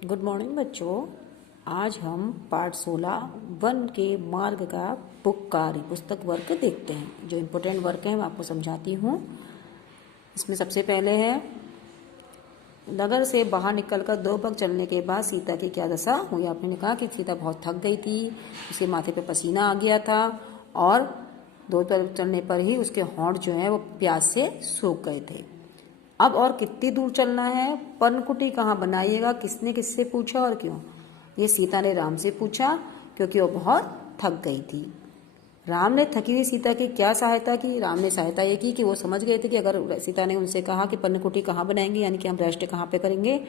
Good morning बच्चों। आज हम पाठ 16 वन के मार्ग का बुक कार्य पुस्तक वर्क देखते हैं। जो इम्पोर्टेंट वर्क है मैं आपको समझाती हूँ। इसमें सबसे पहले है, नगर से बाहर निकलकर 2 पग चलने के बाद सीता की क्या दशा हुई। आपने कहा कि सीता बहुत थक गई थी, उसके माथे पे पसीना आ गया था और 2 पग चलने पर ही उसके होंठ जो है वो प्यास से सूख गए थे। अब और कितनी दूर चलना है, पर्णकुटी कहाँ बनाइएगा, किसने किससे पूछा और क्यों। ये सीता ने राम से पूछा क्योंकि वो बहुत थक गई थी। राम ने थकी हुई सीता की क्या सहायता की। राम ने सहायता ये की कि वो समझ गए थे कि अगर सीता ने उनसे कहा कि पर्णकुटी कहाँ बनाएंगे, यानी कि हम रेस्ट कहाँ पे करेंगे,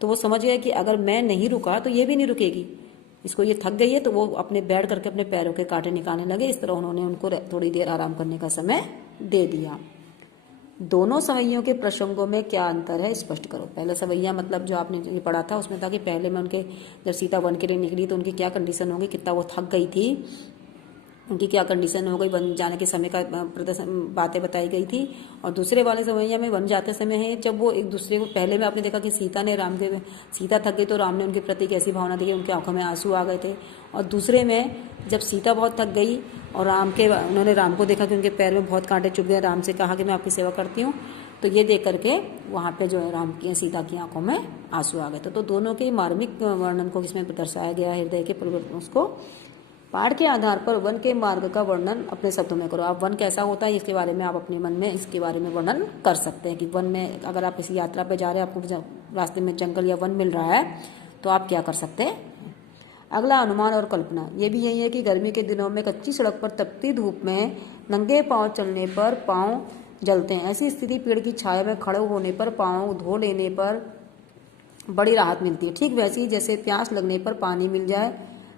तो वो समझ गए कि अगर मैं नहीं रुका तो ये भी नहीं रुकेगी। इसको ये थक गई है तो वो अपने बैठ करके अपने पैरों के कांटे निकालने लगे। इस तरह उन्होंने उनको थोड़ी देर आराम करने का समय दे दिया। दोनों सवैयों के प्रसंगों में क्या अंतर है, स्पष्ट करो। पहले सवैया मतलब जो आपने ये पढ़ा था उसमें था कि पहले में उनके जब सीता वन के लिए निकली तो उनकी क्या कंडीशन होगी, कितना वो थक गई थी, उनकी क्या कंडीशन हो गई, वन जाने के समय का प्रदर्शन बातें बताई गई थी। और दूसरे वाले सवैया में वन जाते समय है जब वो एक दूसरे को, पहले में आपने देखा कि सीता थक गई तो राम ने उनके प्रति कैसी भावना दी, उनकी आंखों में आंसू आ गए थे। और दूसरे में जब सीता बहुत थक गई और उन्होंने राम को देखा कि उनके पैर में बहुत कांटे चुभ गए, राम से कहा कि मैं आपकी सेवा करती हूँ, तो ये देख करके वहाँ पे जो है राम की सीता की आंखों में आंसू आ गए थे। तो दोनों के मार्मिक वर्णन को इसमें दर्शाया गया है, हृदय के परिवर्तन। उसको पाठ के आधार पर वन के मार्ग का वर्णन अपने शब्दों में करो। आप वन कैसा होता है इसके बारे में आप अपने मन में इसके बारे में वर्णन कर सकते हैं कि वन में अगर आप किसी यात्रा पे जा रहे हैं, आपको रास्ते में जंगल या वन मिल रहा है तो आप क्या कर सकते हैं। अगला अनुमान और कल्पना, ये भी यही है कि गर्मी के दिनों में कच्ची सड़क पर तपती धूप में नंगे पांव चलने पर पांव जलते हैं। ऐसी स्थिति पेड़ की छाया में खड़े होने पर, पांव धो लेने पर बड़ी राहत मिलती है। ठीक वैसे ही जैसे प्यास लगने पर पानी मिल जाए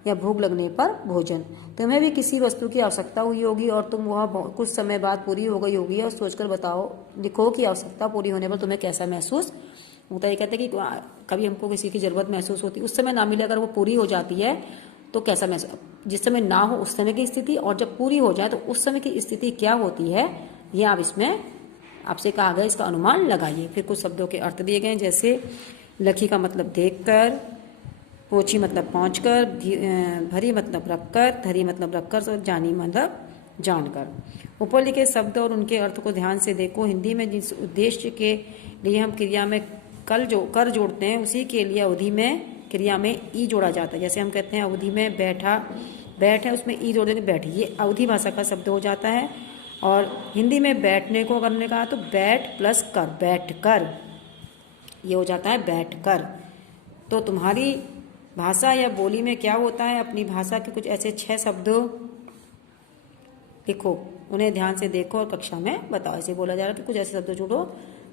या भूख लगने पर भोजन। तुम्हें भी किसी वस्तु की आवश्यकता हुई होगी और तुम वह कुछ समय बाद पूरी हो गई होगी और सोचकर बताओ, लिखो कि आवश्यकता पूरी होने पर तुम्हें कैसा महसूस होता है। ये कहते हैं कि कभी हमको किसी की जरूरत महसूस होती है, उस समय ना मिले, अगर वो पूरी हो जाती है तो कैसा महसूस, जिस समय ना हो उस समय की स्थिति और जब पूरी हो जाए तो उस समय की स्थिति क्या होती है, ये आप इसमें आपसे कहा गया इसका अनुमान लगाइए। फिर कुछ शब्दों के अर्थ दिए गए, जैसे लखी का मतलब देखकर, पोछी मतलब पहुंचकर, भरी मतलब रखकर, धरी मतलब रखकर और जानी मतलब जानकर। ऊपर लिखे शब्द और उनके अर्थ को ध्यान से देखो। हिंदी में जिस उद्देश्य के लिए हम क्रिया में कर जोड़ते हैं उसी के लिए अवधि में क्रिया में ई जोड़ा जाता है। जैसे हम कहते हैं अवधि में बैठा, बैठ है उसमें ई जोड़ देंगे बैठी, ये अवधि भाषा का शब्द हो जाता है। और हिंदी में बैठने को अगर हमने कहा तो बैठ प्लस कर, बैठ कर, ये हो जाता है बैठ कर। तो तुम्हारी भाषा या बोली में क्या होता है, अपनी भाषा के कुछ ऐसे 6 शब्द लिखो, उन्हें ध्यान से देखो और कक्षा में बताओ। ऐसे बोला जा रहा है कि कुछ ऐसे शब्द जोड़ो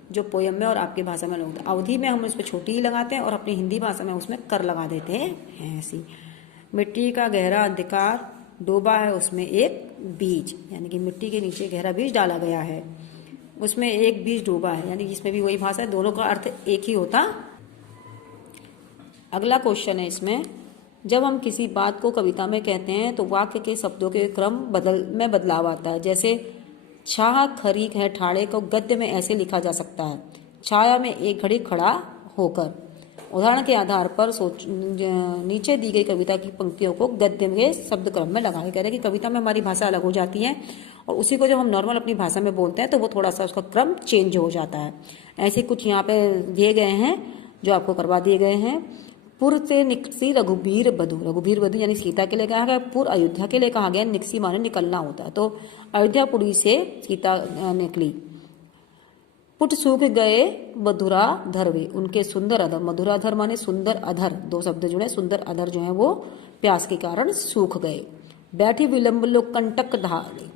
जो पोयम में और आपकी भाषा में लगता है। अवधि में हम उस पर छोटी ही लगाते हैं और अपनी हिंदी भाषा में उसमें कर लगा देते हैं ऐसी। मिट्टी का गहरा अंधकार, डूबा है उसमें एक बीज, यानी कि मिट्टी के नीचे गहरा बीज डाला गया है, उसमें एक बीज डूबा है, यानी इसमें भी वही भाषा है, दोनों का अर्थ एक ही होता। अगला क्वेश्चन है इसमें, जब हम किसी बात को कविता में कहते हैं तो वाक्य के शब्दों के क्रम में बदलाव आता है। जैसे छाह खरी है ठाड़े को गद्य में ऐसे लिखा जा सकता है, छाया में एक घड़ी खड़ा होकर। उदाहरण के आधार पर नीचे दी गई कविता की पंक्तियों को गद्य के शब्द क्रम में लगाए। कह रहे हैं कि कविता में हमारी भाषा अलग हो जाती है और उसी को जब हम नॉर्मल अपनी भाषा में बोलते हैं तो वो थोड़ा सा उसका क्रम चेंज हो जाता है। ऐसे कुछ यहाँ पे दिए गए हैं जो आपको करवा दिए गए हैं। पुर से निकसी रघुबीर बधु, रघुबीर बधु यानी सीता के लिए कहा गया, पुर अयोध्या के लिए कहा गया, निकसी माने निकलना होता है। तो अयोध्यापुरी से सीता निकली। पुट सूख गए मधुरा धरवे, उनके सुंदर अधर, मधुराधर माने सुंदर अधर, 2 शब्द जुड़े, सुंदर अधर जो है वो प्यास के कारण सूख गए। बैठी विलंब लोग कंटक ढाले,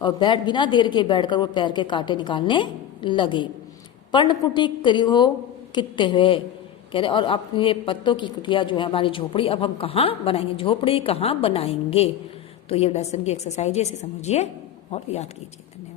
और बिना देर के बैठकर वो पैर के कांटे निकालने लगे। पर्णपुटी करी हो कित्ते हुए, कह रहे और आप ये पत्तों की कुटिया जो है हमारी झोपड़ी अब हम कहाँ बनाएंगे, झोपड़ी कहाँ बनाएंगे। तो ये लेसन की एक्सरसाइज है, इसे समझिए और याद कीजिए। धन्यवाद।